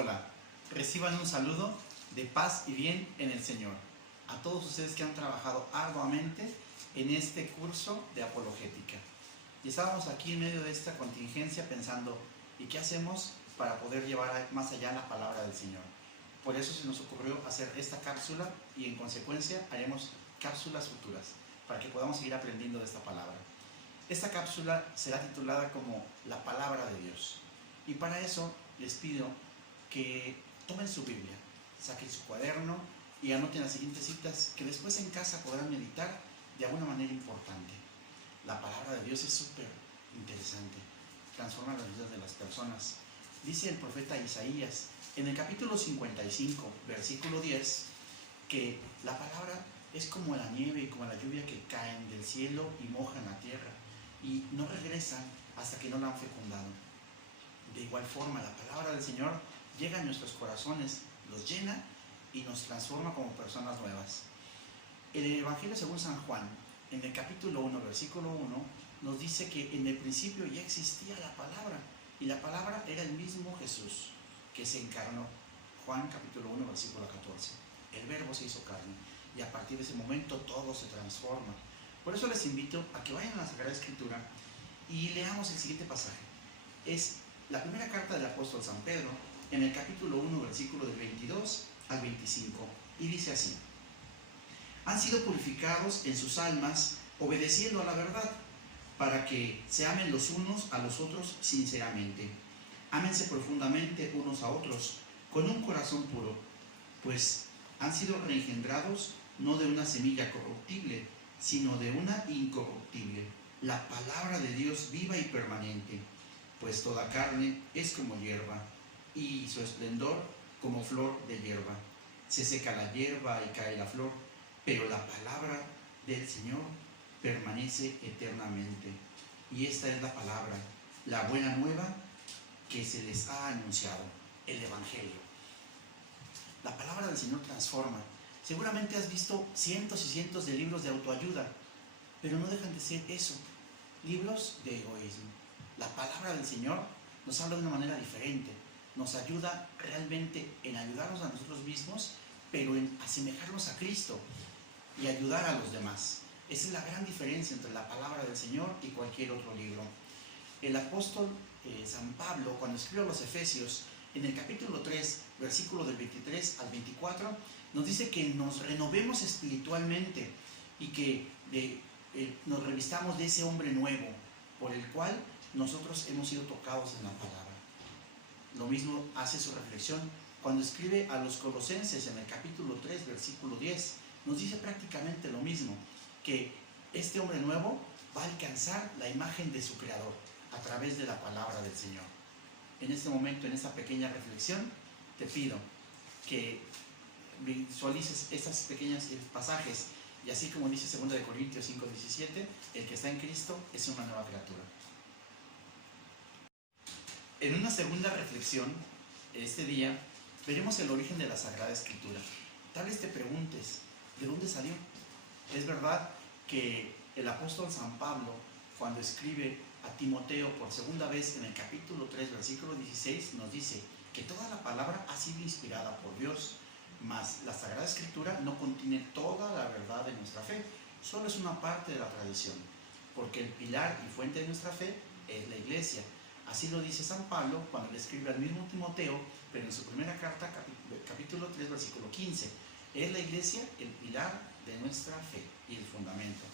Hola, reciban un saludo de paz y bien en el Señor. A todos ustedes que han trabajado arduamente en este curso de apologética. Y estábamos aquí en medio de esta contingencia pensando, ¿y qué hacemos para poder llevar más allá la palabra del Señor? Por eso se nos ocurrió hacer esta cápsula y en consecuencia haremos cápsulas futuras para que podamos seguir aprendiendo de esta palabra. Esta cápsula será titulada como La Palabra de Dios. Y para eso les pido que tomen su Biblia, saquen su cuaderno y anoten las siguientes citas que después en casa podrán meditar de alguna manera importante. La palabra de Dios es súper interesante, transforma las vidas de las personas. Dice el profeta Isaías en el capítulo 55, versículo 10, que la palabra es como la nieve y como la lluvia que caen del cielo y mojan la tierra y no regresan hasta que no la han fecundado. De igual forma, la palabra del Señor llega a nuestros corazones, los llena y nos transforma como personas nuevas. En el Evangelio según San Juan, en el capítulo 1, versículo 1, nos dice que en el principio ya existía la palabra, y la palabra era el mismo Jesús, que se encarnó. Juan capítulo 1, versículo 14. El verbo se hizo carne, y a partir de ese momento todo se transforma. Por eso les invito a que vayan a la Sagrada Escritura y leamos el siguiente pasaje. Es la primera carta del apóstol San Pedro, en el capítulo 1, versículo del 22 al 25, y dice así: han sido purificados en sus almas, obedeciendo a la verdad, para que se amen los unos a los otros sinceramente. Ámense profundamente unos a otros, con un corazón puro, pues han sido reengendrados no de una semilla corruptible, sino de una incorruptible, la palabra de Dios viva y permanente. Pues toda carne es como hierba, y su esplendor como flor de hierba. Se seca la hierba y cae la flor, pero la palabra del Señor permanece eternamente. Y esta es la palabra, la buena nueva que se les ha anunciado, el Evangelio. La palabra del Señor transforma. Seguramente has visto cientos y cientos de libros de autoayuda, pero no dejan de ser eso, libros de egoísmo. La palabra del Señor nos habla de una manera diferente, nos ayuda realmente en ayudarnos a nosotros mismos, pero en asemejarnos a Cristo y ayudar a los demás. Esa es la gran diferencia entre la palabra del Señor y cualquier otro libro. El apóstol San Pablo, cuando escribe a los Efesios, en el capítulo 3, versículo del 23 al 24, nos dice que nos renovemos espiritualmente y que nos revistamos de ese hombre nuevo, por el cual nosotros hemos sido tocados en la palabra. Lo mismo hace su reflexión cuando escribe a los Colosenses en el capítulo 3, versículo 10. Nos dice prácticamente lo mismo, que este hombre nuevo va a alcanzar la imagen de su Creador a través de la palabra del Señor. En este momento, en esta pequeña reflexión, te pido que visualices estos pequeños pasajes, y así como dice 2 Corintios 5:17, el que está en Cristo es una nueva criatura. En una segunda reflexión, este día, veremos el origen de la Sagrada Escritura. Tal vez te preguntes, ¿de dónde salió? Es verdad que el apóstol San Pablo, cuando escribe a Timoteo por segunda vez en el capítulo 3, versículo 16, nos dice que toda la palabra ha sido inspirada por Dios, mas la Sagrada Escritura no contiene toda la verdad de nuestra fe, solo es una parte de la tradición, porque el pilar y fuente de nuestra fe es la Iglesia. Así lo dice San Pablo cuando le escribe al mismo Timoteo, pero en su primera carta, capítulo 3, versículo 15. Es la Iglesia el pilar de nuestra fe y el fundamento,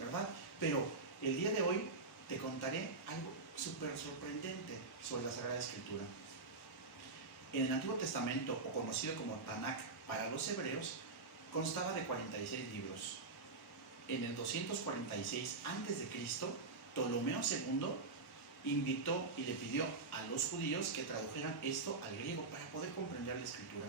¿verdad? Pero el día de hoy te contaré algo súper sorprendente sobre la Sagrada Escritura. En el Antiguo Testamento, o conocido como Tanakh para los hebreos, constaba de 46 libros. En el 246 a.C., Ptolomeo II invitó y le pidió a los judíos que tradujeran esto al griego para poder comprender la Escritura.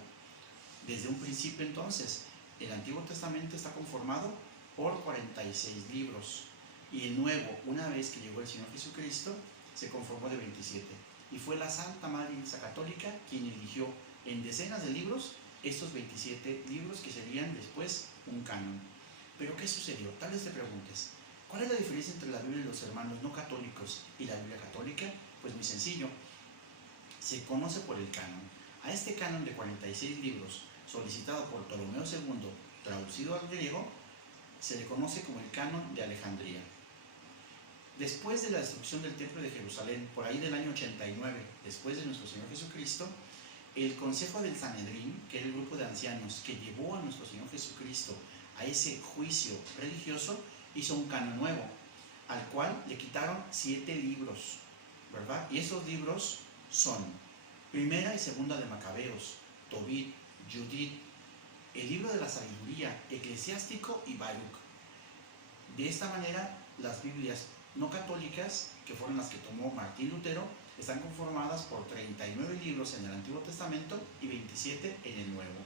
Desde un principio entonces, el Antiguo Testamento está conformado por 46 libros, y el Nuevo, una vez que llegó el Señor Jesucristo, se conformó de 27. Y fue la Santa Madre Iglesia Católica quien eligió en decenas de libros estos 27 libros que serían después un canon. Pero ¿qué sucedió? Tal vez te preguntes, ¿cuál es la diferencia entre la Biblia de los hermanos no católicos y la Biblia católica? Pues muy sencillo, se conoce por el canon. A este canon de 46 libros, solicitado por Ptolomeo II, traducido al griego, se le conoce como el canon de Alejandría. Después de la destrucción del Templo de Jerusalén, por ahí del año 89, después de nuestro Señor Jesucristo, el Consejo del Sanedrín, que era el grupo de ancianos que llevó a nuestro Señor Jesucristo a ese juicio religioso, hizo un canon nuevo, al cual le quitaron 7 libros, ¿verdad? Y esos libros son Primera y Segunda de Macabeos, Tobit, Judith, el libro de la sabiduría, Eclesiástico y Baruch. De esta manera, las Biblias no católicas, que fueron las que tomó Martín Lutero, están conformadas por 39 libros en el Antiguo Testamento y 27 en el Nuevo.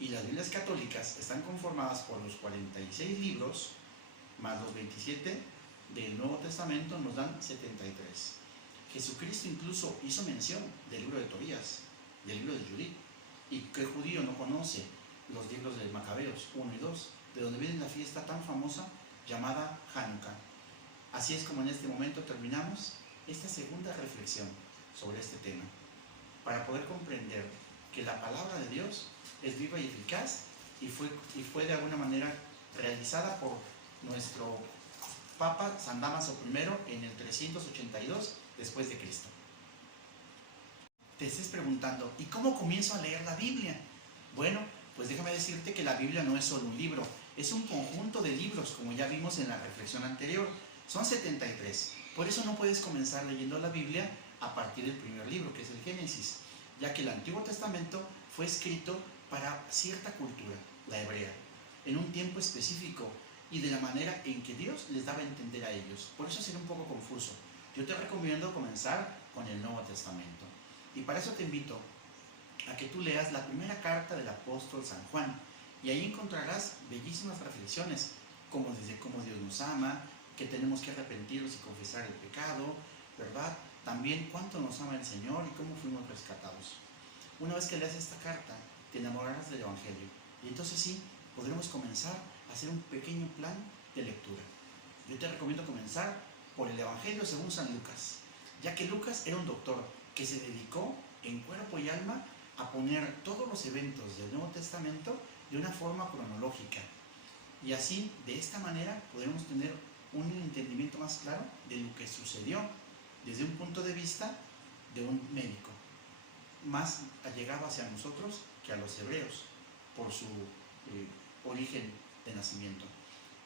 Y las Biblias católicas están conformadas por los 46 libros más los 27 del Nuevo Testamento, nos dan 73. Jesucristo incluso hizo mención del libro de Tobías, del libro de Judith. ¿Y qué judío no conoce los libros de Macabeos 1 y 2, de donde viene la fiesta tan famosa llamada Hanukkah? Así es como en este momento terminamos esta segunda reflexión sobre este tema, para poder comprender que la palabra de Dios es viva y eficaz y fue de alguna manera realizada por nuestro Papa San Dámaso I en el 382 después de Cristo. Te estés preguntando, ¿y cómo comienzo a leer la Biblia? Bueno, pues déjame decirte que la Biblia no es solo un libro, es un conjunto de libros, como ya vimos en la reflexión anterior. Son 73. Por eso no puedes comenzar leyendo la Biblia a partir del primer libro, que es el Génesis, ya que el Antiguo Testamento fue escrito para cierta cultura, la hebrea, en un tiempo específico y de la manera en que Dios les daba a entender a ellos. Por eso sería un poco confuso. Yo te recomiendo comenzar con el Nuevo Testamento. Y para eso te invito a que tú leas la primera carta del apóstol San Juan. Y ahí encontrarás bellísimas reflexiones, como desde cómo Dios nos ama, que tenemos que arrepentirnos y confesar el pecado, ¿verdad? También cuánto nos ama el Señor y cómo fuimos rescatados. Una vez que leas esta carta, te enamorarás del Evangelio. Y entonces sí, podremos comenzar a hacer un pequeño plan de lectura. Yo te recomiendo comenzar por el Evangelio según San Lucas, ya que Lucas era un doctor que se dedicó en cuerpo y alma a poner todos los eventos del Nuevo Testamento de una forma cronológica. Y así, de esta manera, podremos tener un entendimiento más claro de lo que sucedió desde un punto de vista de un médico, más allegado hacia nosotros que a los hebreos, por su origen de nacimiento.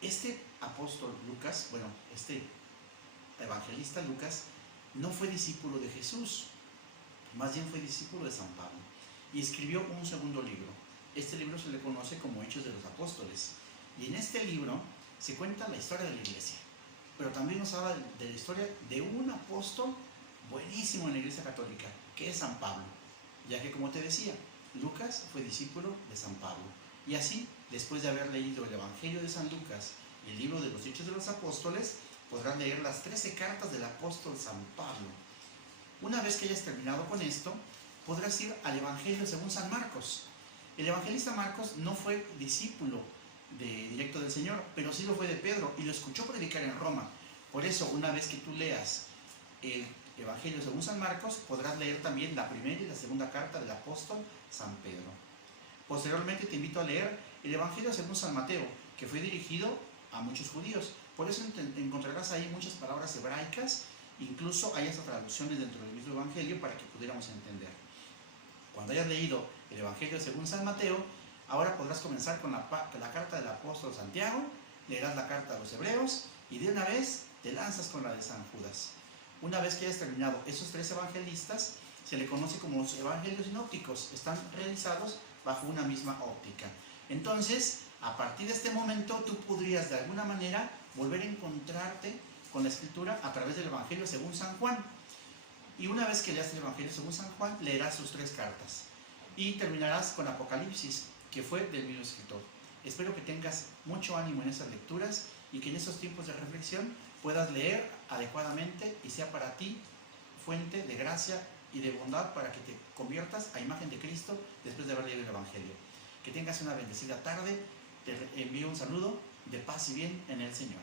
Este apóstol Lucas, este evangelista Lucas, no fue discípulo de Jesús, más bien fue discípulo de San Pablo, y escribió un segundo libro. Este libro se le conoce como Hechos de los Apóstoles, y en este libro se cuenta la historia de la iglesia, pero también nos habla de la historia de un apóstol buenísimo en la iglesia católica, que es San Pablo, ya que, como te decía, Lucas fue discípulo de San Pablo. Y así, después de haber leído el Evangelio de San Lucas y el libro de los Hechos de los Apóstoles, podrás leer las 13 cartas del apóstol San Pablo. Una vez que hayas terminado con esto, podrás ir al Evangelio según San Marcos. El evangelista Marcos no fue discípulo directo del Señor, pero sí lo fue de Pedro y lo escuchó predicar en Roma. Por eso, una vez que tú leas el Evangelio según San Marcos, podrás leer también la primera y la segunda carta del apóstol San Pedro. Posteriormente te invito a leer el Evangelio según San Mateo, que fue dirigido a muchos judíos. Por eso encontrarás ahí muchas palabras hebraicas, incluso hay hasta traducciones dentro del mismo Evangelio para que pudiéramos entender. Cuando hayas leído el Evangelio según San Mateo, ahora podrás comenzar con la carta del apóstol Santiago, leerás la carta a los hebreos y de una vez te lanzas con la de San Judas. Una vez que hayas terminado esos 3 evangelistas, se le conoce como los evangelios sinópticos, están realizados bajo una misma óptica. Entonces, a partir de este momento, tú podrías de alguna manera volver a encontrarte con la Escritura a través del Evangelio según San Juan. Y una vez que leas el Evangelio según San Juan, leerás sus 3 cartas. Y terminarás con Apocalipsis, que fue del mismo escritor. Espero que tengas mucho ánimo en esas lecturas y que en esos tiempos de reflexión puedas leer adecuadamente y sea para ti fuente de gracia y de bondad para que te conviertas a imagen de Cristo después de haber leído el Evangelio. Que tengas una bendecida tarde. Te envío un saludo de paz y bien en el Señor.